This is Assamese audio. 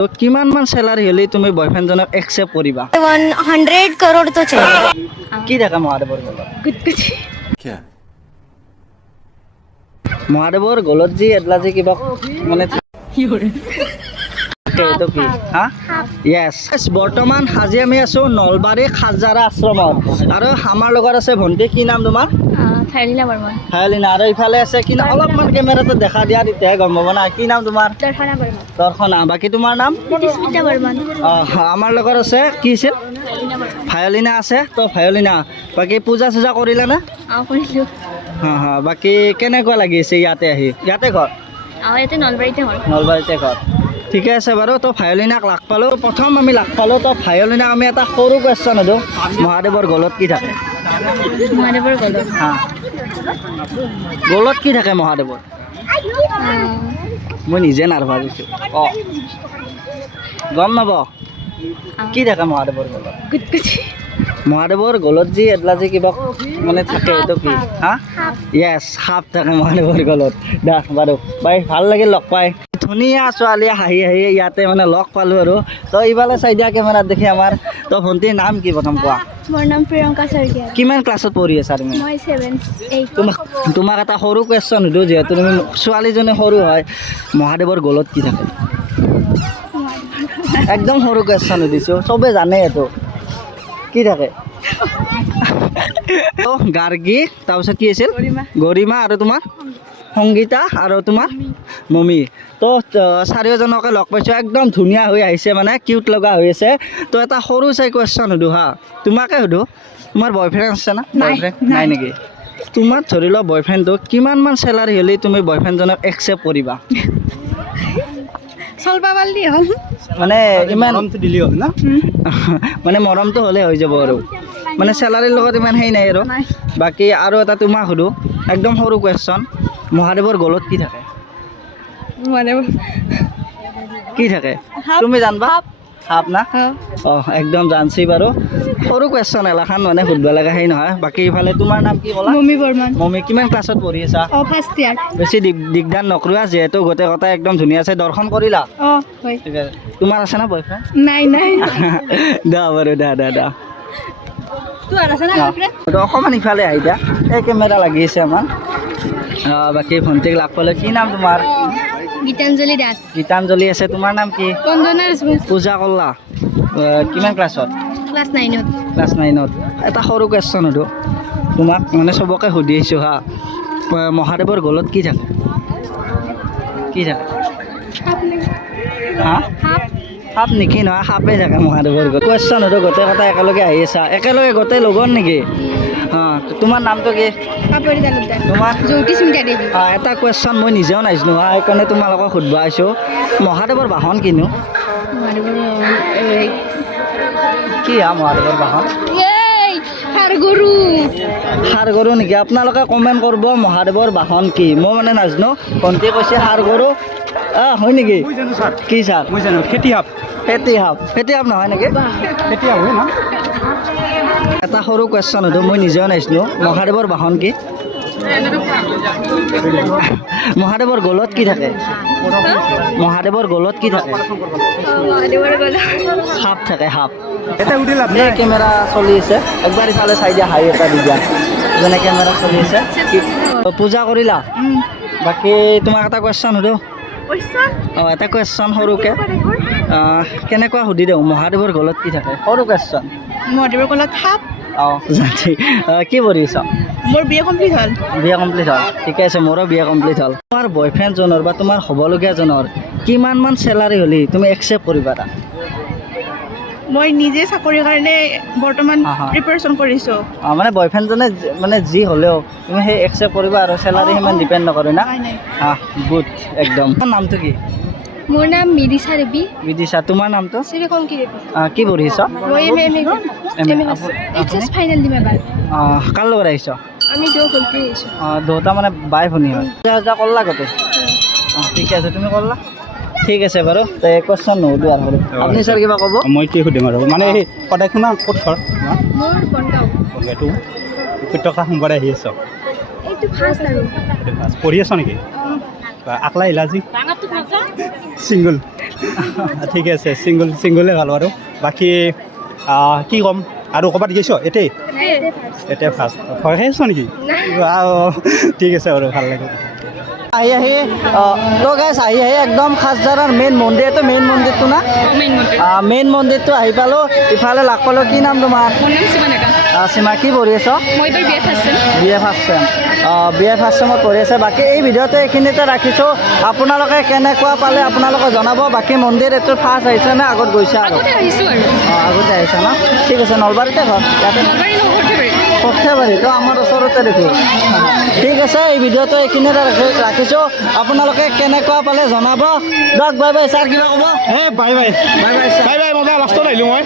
তো কিমান মান স্যালাৰি হলে তুমি বয়ফ্ৰেন্ডজনক একসেপ্ট কৰিবা 100 करोड़ तो चाहिए। কি দেখা মহাদেৱৰ গলত মহাদেৱৰ গলত যি এডলা যে কিবা মানে এইটো কি হা ইয়েছ বৰ্তমান আজি আমি আছো নলবাৰী খাজাৰা আশ্ৰমত আৰু আমাৰ লগত আছে ভণ্টি কি নাম তোমাৰ फैलिना बर्मन হায়ালিনা আৰু ইফালে আছে কি নাম অলপমান কেমেৰাটো দেখা দিয়া তেতিয়াহে গম পাব না কি নাম তোমাৰ दर्शना बर्मन দৰ্শনা বাকী তোমাৰ নাম स्मिता बर्मन আমাৰ লগত আছে কি আছিল ভায়লিনা আছে তো ভায়লিনা বাকী পূজা চূজা কৰিলা না কৰিলো বাকী কেনেকুৱা লাগিছে ইয়াতে আহি ইয়াতে ঘৰ ইয়াতে নলবাৰীতে হ'ল নলবাৰীতে ঘৰ ঠিকে আছে বাৰু তো ভায়লিনাক লাগ পালোঁ প্ৰথম আমি লাগ পালোঁ তো ভায়লিনাক আমি এটা সৰু কুৱেশ্যন সোধোঁ মহাদেৱৰ গলত কি থাকে মহাদেৱৰ গলত গলত কি থাকে মহাদেৱৰ মই নিজে নাৰ্ভাছ হৈছোঁ অঁ গম নাপ কি থাকে মহাদেৱৰ গলত মহাদেৱৰ গলত যি এডলা যে কিবা মানে থাকে এইটো কি হা য়েছ সাপ থাকে মহাদেৱৰ গলত দা বাৰু বাই ভাল লাগিল লগ পাই ধুনীয়া ছোৱালীয়ে হাঁহি হাঁহি ইয়াতে মানে লগ পালোঁ আৰু তো ইফালে চাই দিয়া কেমেৰাত দেখি আমাৰ তো ভণ্টিৰ নাম কি প্ৰথম কোৱা মোৰ নাম প্ৰিয়ংকা শইকীয়া কিমান ক্লাছত পঢ়ি আছা তুমি মই 7 তোমাক এটা সৰু কুৱেশ্যন সুধোঁ যিহেতু তুমি ছোৱালীজনী সৰু হয় মহাদেৱৰ গলত কি থাকে একদম সৰু কুৱেশ্যন সুধিছোঁ চবে জানে এইটো কি থাকে গাৰ্গী তাৰপিছত কি আছিল গৰিমা আৰু তোমাৰ সংগীতা আৰু তোমাৰ মমি তো চাৰিওজনকে লগ পাইছোঁ একদম ধুনীয়া হৈ আহিছে মানে কিউট লগা হৈ আছে তো এটা সৰু চাই কুৱেশ্যন সুধোঁ হা তোমাকে সুধোঁ তোমাৰ বয়ফ্ৰেণ্ড আছে না বয়ফ্ৰেণ্ড নাই নেকি তোমাৰ ধৰি লোৱা বয়ফ্ৰেণ্ডটো কিমান মান চেলাৰী হ'লে তুমি বয়ফ্ৰেণ্ডজনক একচেপ্ট কৰিবা চলবা পাৰলি হ'ল মানে ইমান মৰমটো দিলি হ'ল না মানে মৰমটো হ'লে হৈ যাব আৰু মানে চেলাৰীৰ লগত ইমান সেই নাই আৰু বাকী আৰু এটা তোমাক সুধোঁ একদম সৰু কুৱেশ্যন মহাদেৱৰ গলত কি থাকে কি থাকে তুমি জানবা সাপ না অঁ একদম জানছি বাৰু সৰু কুৱেশ্যন এলাখান মানে সুধিব লগা সেই নহয় বাকী ইফালে তোমাৰ নাম কি ক'লা মমি বৰ্মন মমি কিমান ক্লাছত পঢ়ি আছা ফাৰ্ষ্ট ইয়াৰ বেছি দিগদাৰ নকৰিবা যিহেতু গোটেই কথা একদম ধুনীয়া আছে দৰ্শন কৰিলা হয় ঠিক আছে তোমাৰ আছে না বয়ফ্ৰেণ্ড নাই নাই দা বাৰু দা অকণমান ইফালে আহি দিয়া এই কেমেৰা লাগি আছে আমাৰ বাকী ভণ্টিক লাগ পালে কি নাম তোমাৰ গীতাঞ্জলি দাস গীতাঞ্জলি আছে তোমাৰ নাম কি বন্দনা ৰাজবংশী পূজা কল্লা কিমান ক্লাছত ক্লাছ 9ত ক্লাছ 9ত এটা সৰু কুৱেশ্যন সুধোঁ তোমাক মানে চবকে সুধি আহিছোঁ হা মহাদেৱৰ গলত কি থাকে কি থাকে হা সাপ নেকি নহয় সাপেই থাকে মহাদেৱৰ গলত কুৱেশ্যন সুধোঁ গোটেই কথা একেলগে আহি আছা একেলগে গোটেই লগৰ নেকি তোমাৰ নামটো কি তোমাৰ জ্যোতি স্মিতা দেৱী এটা কুৱেশ্যন মই নিজেও নাজানো সেইকাৰণে তোমালোকক সুধিব আহিছোঁ মহাদেৱৰ বাহন কিনো কি মহাদেৱৰ বাহন সাৰ গৰু নেকি আপোনালোকে কমেণ্ট কৰিব মহাদেৱৰ বাহন কি মই মানে নাজানো ভণ্টি কৈছে সাৰ গৰু হয় নেকি কি ছাৰ মই জানো ফেটি সাপ নহয় নেকি হয় না এটা সৰু কুৱেশ্যন সুধোঁ মই নিজেও নাজানো মহাদেৱৰ বাহন কি মহাদেৱৰ গলত কি থাকে মহাদেৱৰ গলত কি থাকে সাপ থাকে সাপ এই কেমেৰা চলি আছে একবাৰ ইফালে চাই দিয়া হাই এটা দি দিয়া যেনে কেমেৰা চলি আছে পূজা কৰিলা বাকী তোমাক এটা কুৱেশ্যন সুধোঁ এটা কুৱেশ্যন সৰুকৈ কেনেকুৱা সুধি দিওঁ মহাদেৱৰ গলত কি থাকে সৰু কুৱেশ্যন মহাদেৱৰ গলত সাপ জানি কি পঢ়ি আছা মোৰ বিয়ে কমপ্লিট হ'ল ঠিকে আছে মোৰো বিয়ে কমপ্লিট হ'ল তোমাৰ বয়ফ্ৰেণ্ডজনৰ বা তোমাৰ হ'বলগীয়াজনৰ কিমান মান চেলাৰী হ'লে তুমি একচেপ্ট কৰিবা তাক মই নিজে চাকৰিৰ কাৰণে বৰ্তমান প্ৰিপাৰেশ্যন কৰিছোঁ মানে বয়ফ্ৰেণ্ডজনে মানে যি হ'লেও তুমি সেই একচেপ্ট কৰিবা আৰু চেলাৰী সিমান ডিপেণ্ড নকৰে না গুড একদম নামটো কি মোৰ নাম বিদিশা দেৱী বিদিশা তোমাৰ নামটো শ্ৰীকংকী দেৱী কি পঢ়ি আছা মই এইচএছ ফাইনেল দিম এবাৰ কাৰ লগত আহিছ আমি ভণ্টি আহিছোঁ দুটা মানে বাই ভনী হয় কৰলা গোটেই ঠিকে আছে তুমি কৰলা ঠিক আছে বাৰু কুৱেশ্যন নুসুধো আৰু আপুনি ছাৰ কিবা ক'ব মই কি সুধিম আৰু মানে এই সদায় শুনা ক'ত ঘৰ মোৰ বনগাঁও এইটো উপত্যকা সোমবাৰে আহি আছ এইটো ফাৰ্ষ্ট আৰু পঢ়ি আছ নেকি আকলা আহিলা আজি ছিংগুল ঠিকে আছে ছিংগুলে ভাল বাৰু বাকী কি ক'ম আৰু ক'ৰবাত গৈছ এতেই এতিয়া ফাৰ্ষ্ট ভয় খাই আছ নেকি ঠিক আছে বাৰু ভাল লাগে আহি তো গাইছ আহি একদম খাসজাৰাৰ মেইন মন্দিৰ এইটো মেইন মন্দিৰটো না মেইন মন্দিৰটো আহি পালোঁ ইফালে লাগ পালোঁ কি নাম তোমাৰ সীমা কি পঢ়ি আছ B A first sem B A first চেমত পঢ়ি আছে বাকী এই ভিডিঅ'টো এইখিনিতে ৰাখিছোঁ আপোনালোকে কেনেকুৱা পালে আপোনালোকে জনাব বাকী মন্দিৰ এইটো ফাৰ্ষ্ট আহিছে নে আগত গৈছে আৰু আগতে আহিছে ন ঠিক আছে নলবাৰীতে ঘৰ ইয়াতে সৰ্থেবাৰী তো আমাৰ ওচৰতে দেখোঁ ঠিক আছে এই ভিডিঅ'টো এইখিনিতে ৰাখিছোঁ আপোনালোকে কেনেকুৱা পালে জনাব দিয়ক বাই বাই ছাৰ কিবা ক'ব bye bye bye bye bye bye মজা লাষ্টত আহিলোঁ মই